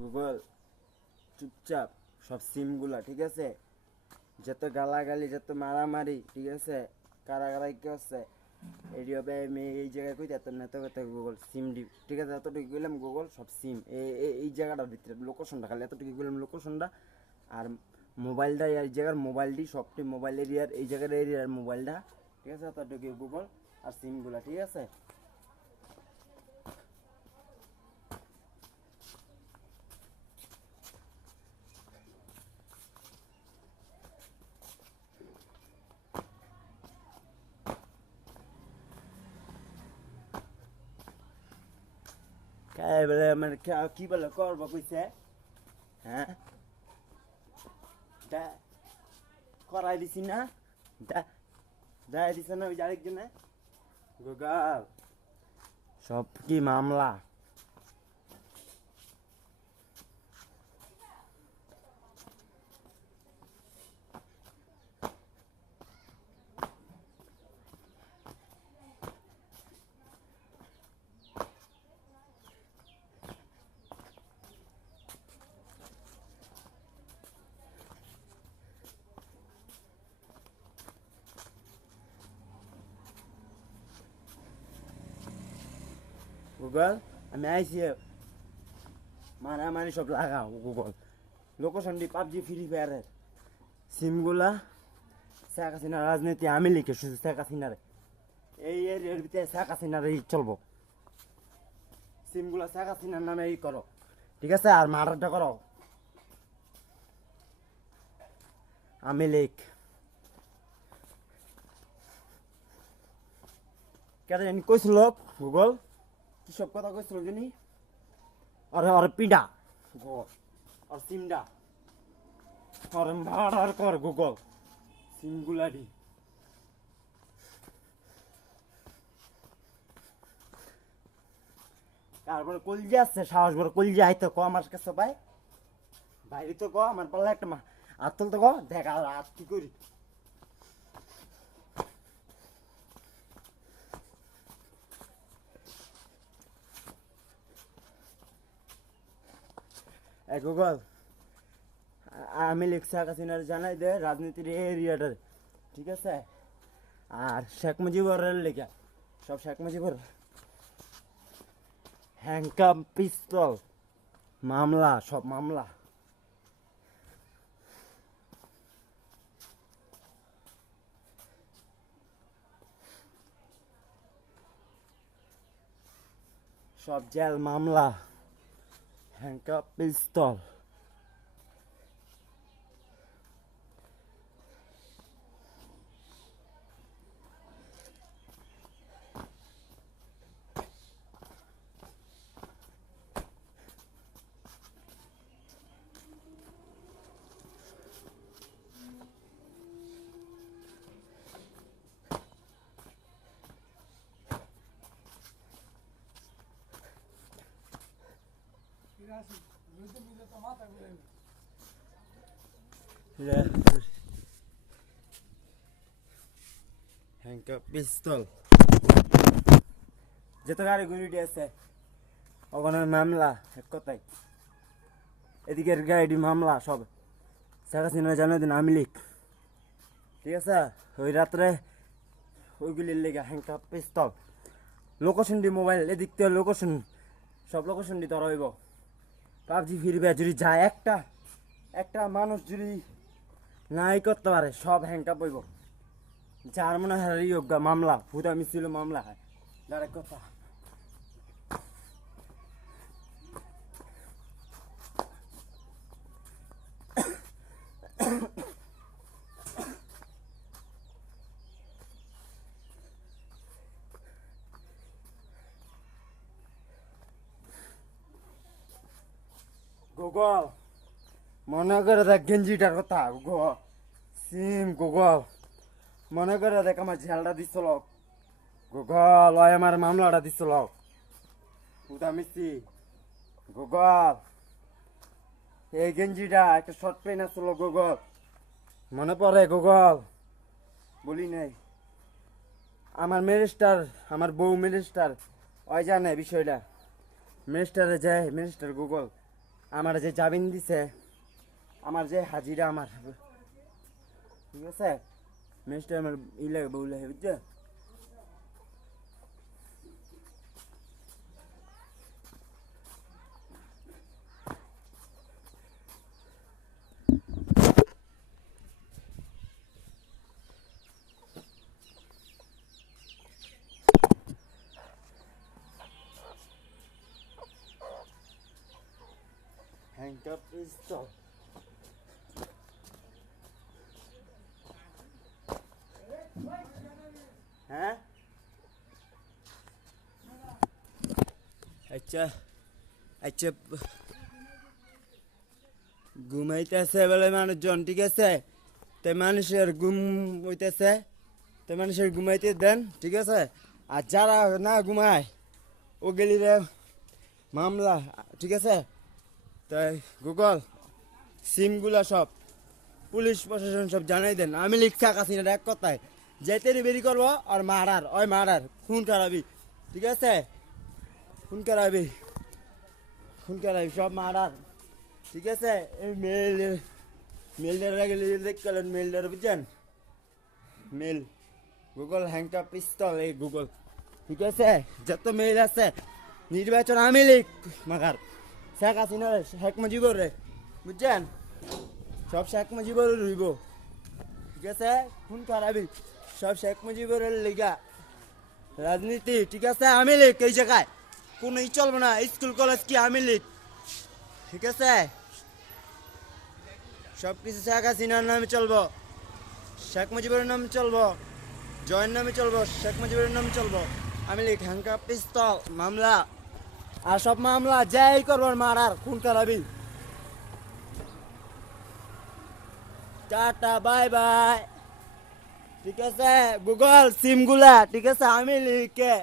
Google চুপচাপ সব সিমগুলা, ঠিক আছে? যত গালাগালি, যত মারামারি, ঠিক আছে, কারাগারাই কি হচ্ছে এটি হবে আমি এই জায়গায় কই এত না, তো কথা গুগল সিম ডি, ঠিক আছে? এতটুকু গেলাম গুগল সব সিম এই জায়গাটার ভিতরে লোকেশনটা, খালি এতটুকু গেলাম লোকেশনটা। আর মোবাইলটা এই জায়গার মোবাইলটি সবটি মোবাইল এরিয়ার এই জায়গার এরিয়ার মোবাইলটা, ঠিক আছে? এতটুকু গুগল আর সিমগুলা, ঠিক আছে? বলে মানে কি বলে করবো কইছে? হ্যাঁ, করাই দিছি না, দেয় দিছে না ওই যে আরেকজনে গুগল। সব কি মামলা? গুগল আমি আইসি, মারামারি সব লাগাও গুগল। লোকেশন দি পাবজি ফ্রি ফায়ারের সিমগুলা শেখ হাসিনা রাজনীতি আমি লিখে শুধু শেখ হাসিনারে এই এর ভিতরে শেখ হাসিনার এই চলবো। সিমগুলা শেখ হাসিনার নামে এই করো, ঠিক আছে? আর মার্ডারটা করো আমি লিখ। কেন জানি কইছিল গুগল, কি সব কথা কইছিল জানি? আরে আরে পিডা গুগল আর সিমডা আর মার্ডার কর গুগল সিমগুলা দি। তারপরে কলজি আসছে সাহস বড়, কলজি আইতো ক আমার কাছে ভাই, বাইরে তো ক আমার পাল্লা একটা মা আতল তো ক দেখ আর হাত কি করি। গুগল আমি লিখছি হাসিনার জানাই দে রাজনীতির এরিয়াটার, ঠিক আছে? আর শেখ মুজিবুরের লেখা সব শেখ মুজিবুর হ্যাংকাম পিস্তল মামলা, সব মামলা। সব জেল মামলা, হ্যাংকাম পিস্তল। হ্যাংকাম পিস্তল যেত গাড়ি ঘুরিটি আছে ওখানে মামলা, এক কথাই এদিকের গাড়ি মামলা সব শেখ হাসিনা জানো দিন আমি লিখ, ঠিক আছে? ওই রাত্রে ওইগুলির লেগে হ্যাংকাম পিস্তল লোকেশন দি মোবাইল এদিক থেকে লোকেশন সব লোকেশন দি ধরা হইব। পাবজি ফ্রি ফায়ার যদি যায় একটা একটা মানুষ যদি নাই করতে পারে সব হ্যাংকাপ হইব। যার মনে হয় যোগ্যা মামলা ভূতা মিছিল মামলা হয় ডাইরেক্ট কথা। গুগল মনে করে দেখ গেঞ্জিটার কথা গুগল সিম গুগল মনে করে দেখ আমার ঝালটা দিছিল গুগল, ওই আমার মামলাটা দিছিল ভূতা মিছি গুগল। এই গেঞ্জিটা একটা শর্ট পেন আসছিল গুগল, মনে পড়ে গুগল? বলি নাই আমার মিনিস্টার, আমার বউ মিনিস্টার ওই জানে বিষয়টা, মিনিস্টারে যায় মিনিস্টার গুগল আমার যে জামিন দিছে, আমার যে হাজিরা আমার, ঠিক আছে, মেসটা আমার ই লাগে বউ লাগে, বুঝছো? Handcuff pistol. হ্যাঁ আচ্ছা আচ্ছা, ঘুমাইতেছে বলে মানুষজন, ঠিক আছে, তাই মানুষের ঘুম হইতেছে, তাই মানুষের ঘুমাইতে দেন, ঠিক আছে। আর যারা না ঘুমায় ও গেলি রে মামলা, ঠিক আছে। তাই গুগল সিমগুলা সব পুলিশ প্রশাসন সব জানাই দেন। আমি লিখা কাছি না এক কথায়, যেতে বেরি করবো আর মারার, ওই মারার খুন খারাপি, ঠিক আছে, খুন খারাপি, খুন খারাপি সব মারার, ঠিক আছে। এই মেলটার আগে দেখলেন, মেলটার বুঝছেন, মেল গুগল হ্যাংকাপ পিস্তল, এই গুগল, ঠিক আছে। যত মেল আছে নির্বাচন আমি লিখ মাগার শেখ হাসিনা শেখ মুজিবর রে, বুঝছেন, সব শেখ মুজিবর রইব, ঠিক আছে। খুন খারাপি সব শেখ মুজিবরের লিগা রাজনীতি, ঠিক আছে। আমি লিখ এই জায়গায় কোনো ই চলবো না, স্কুল কলেজ কি আমি লিখ, ঠিক আছে। সব কিছু শেখ হাসিনার নামে চলবো, শেখ মুজিবুরের নামে চলবো, জয়ের নামে চলবো, শেখ মুজিবুরের নামে চলবো। আমি লিখ হ্যাংকাপ পিস্তল মামলা, আর সব মামলা যাই করবো মারার খুন খারাপি। টাটা বাই বাই, ঠিক আছে। গুগল সিমগুলা, ঠিক আছে, আমি লিখে